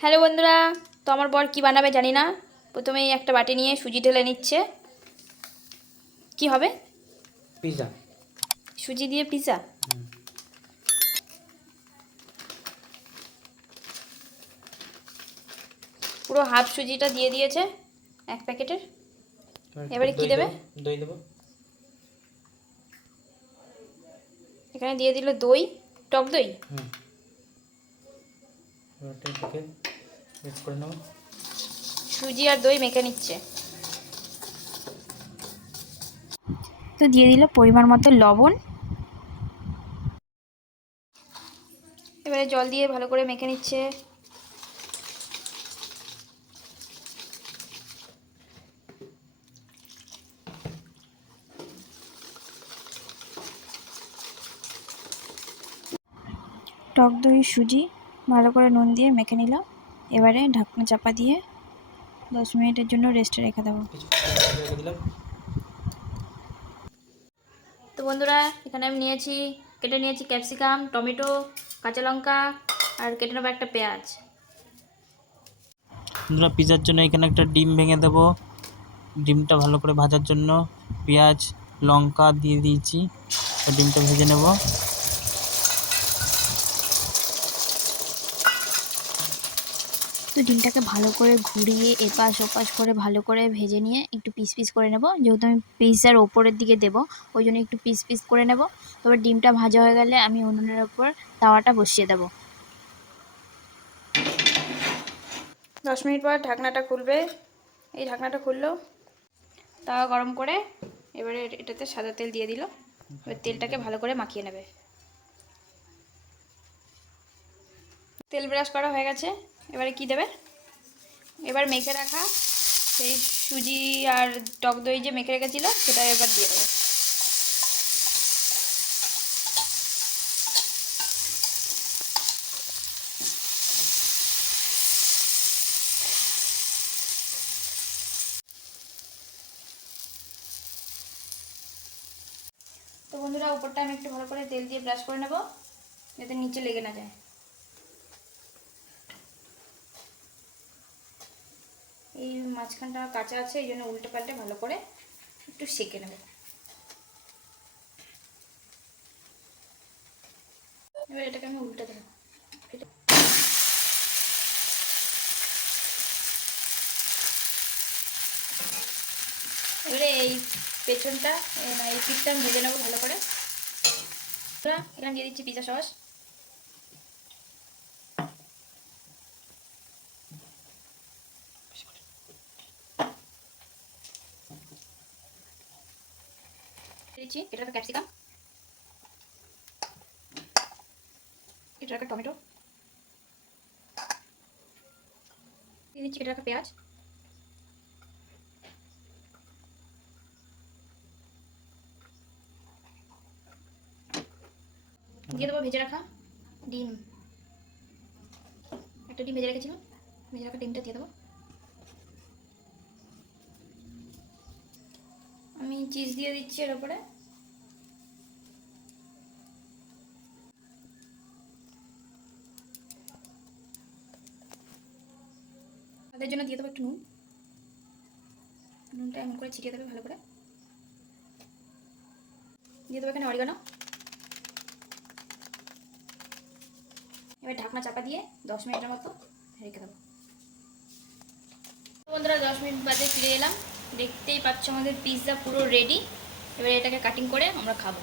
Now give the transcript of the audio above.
Hello বন্ধুরা তো আমার বর কি বানাবে জানি না। প্রথমেই একটা বাটি নিয়ে সুজি ঢেলে নিচ্ছে। কি হবে? পিৎজা সুজি দিয়ে পিৎজা পুরো হাফ সুজিটা দিয়ে দিয়েছে এক প্যাকেটের। এবারে কি দেবে? দই দেবো। এখানে দিয়ে দিল দই টক দই। হুম। মিক্স করে নেব। সুজি আর দই মেখে নিচ্ছে। তো দিয়ে দিল পরিমাণ মতো লবণ। এবারে জল দিয়ে ভালো করে মেখে নিচ্ছে। টক দই সুজি ভালো করে নুন দিয়ে মেখে নিলাম। এবারে ঢাকনা চাপা দিয়ে দশ মিনিটের জন্য রেস্টে রেখে দেবো। তো বন্ধুরা এখানে আমি নিয়েছি কেটে নিয়েছি ক্যাপসিকাম টমেটো কাঁচা লঙ্কা আর কেটে নেব একটা পেঁয়াজ। বন্ধুরা পিৎজার জন্য এখানে একটা ডিম ভেঙে দেবো। ডিমটা ভালো করে ভাজার জন্য পেঁয়াজ লঙ্কা দিয়ে দিয়েছি। ডিমটা ভেজে নেব। তো ডিমটাকে ভালো করে ঘুরিয়ে এপাশ ওপাশ করে ভালো করে ভেজে নিয়ে একটু পিস পিস করে নেব। যেহেতু আমি পিৎজার ওপরের দিকে দেবো, ওই জন্য একটু পিস পিস করে নেব। তবে ডিমটা ভাজা হয়ে গেলে আমি উনুনের ওপর তাওয়াটা বসিয়ে দেবো। দশ মিনিট পর ঢাকনাটা খুলবে। এই ঢাকনাটা খুললো, তাওয়া গরম করে এবারে এটাতে সাদা তেল দিয়ে দিল। এবার তেলটাকে ভালো করে মাখিয়ে নেবে। তেল ব্রাশ করা হয়ে গেছে। এবারে কি দেবে? এবার মেখে রাখা সেই সুজি আর টক দই যে মেখে রেখেছিল, সেটা এবার দিয়ে দেবে। তো বন্ধুরা, উপরটা আমি একটু ভালো করে তেল দিয়ে ব্রাশ করে নেব, যাতে নিচে লেগে না যায় এই মাঝখানটা কাঁচা আছে, এই জন্য উল্টে পাল্টে ভালো করে একটু সেকে নেবে। এবার এটাকে আমি উল্টে দেবো। এবারে এই পেছনটা মানে এই পিঠটা আমি ভেজে নেব ভালো করে। এখানে দিয়ে দিচ্ছি পিজা সস। দিচ্ছি এটা একটা ক্যাপসিকাম এটা একটা টমেটো, দিয়ে দিচ্ছি এটা একটা পেঁয়াজ। দিয়ে দেবো ভেজে রাখা ডিম। একটা ডিম ভেজে রেখেছিলাম, ভেজে রাখা ডিমটা দিয়ে দেবো। আমি চিজ দিয়ে দিচ্ছি এর উপরে। তাদের জন্য দিয়ে দেবো একটু নুন। নুনটা এমন করে ছিটিয়ে দেবে ভালো করে। দিয়ে দেবো এখানে অরিগানো। এবার ঢাকনা চাপা দিয়ে দশ মিনিটের মতো রেখে দেবো। বন্ধুরা, দশ মিনিট বাদে ফিরে এলাম। দেখতেই পাচ্ছ আমাদের পিৎজা পুরো রেডি এবার এটাকে কাটিং করে আমরা খাব।